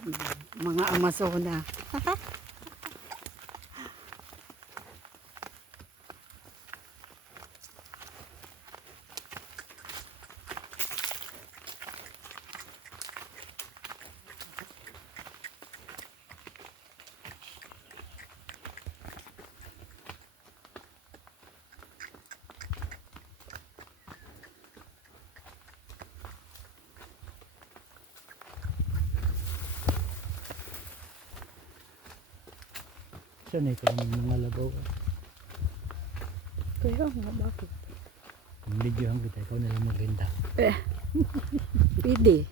Mga Amazona. Sanay ka naman mga labaw. Kaya nga, bakit? Kung videohan kita, ikaw na lang magrinda. Pwede.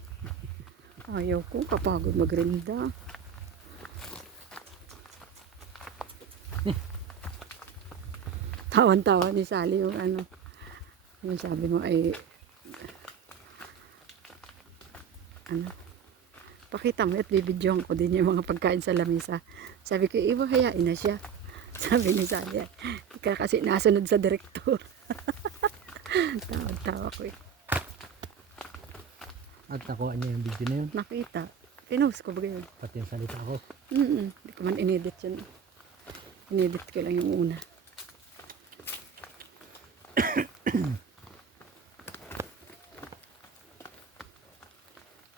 Ayaw ko, kapagod magrinda. Tawan-tawa ni Sally yung ano. Yung sabi mo ay ano, pakita mo at bibidyohan ko din yung mga pagkain sa lamisa. Sabi ko, iba hayain na siya. Sabi ni Sally, ika kasi nasunod sa direktor. Tawag-tawa ko eh. At nakuha niya yung video na yun. Nakita. Pinost ko ba yun? Pati yung salita ko. Hindi ko man inedit yun. Inedit ko lang yung una.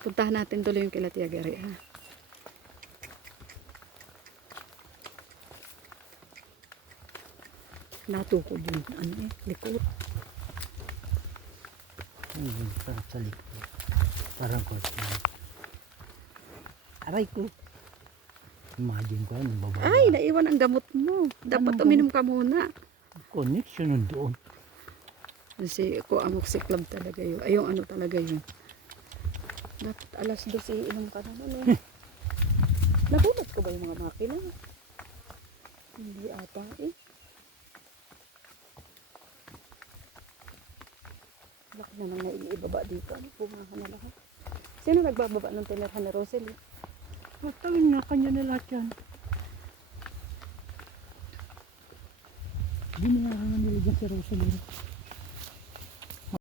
Puntahan natin tuloy yung kila Tia Gary, ha? Natukod yung ano eh, likod. Sarap sa likod. Parang ko. Aray ko. Imagine ko ano babae. Ay, naiwan ang gamot mo. Dapat Anong uminom ka muna. Connection nun doon. Kasi ko amoxicillin talaga yun. Ay, yung ano talaga yun. Dapat alas 12 inom ka naman eh. Nagulat ko ba yung mga makina? Hindi ata eh. Laki na nang naiibaba dito. Ano, pumahan na lahat. Sino nagbababa ng tinirhan ni Rosalie? Tawin nga kanya na lahat yan. Hindi na nga nila dyan si Rosalie.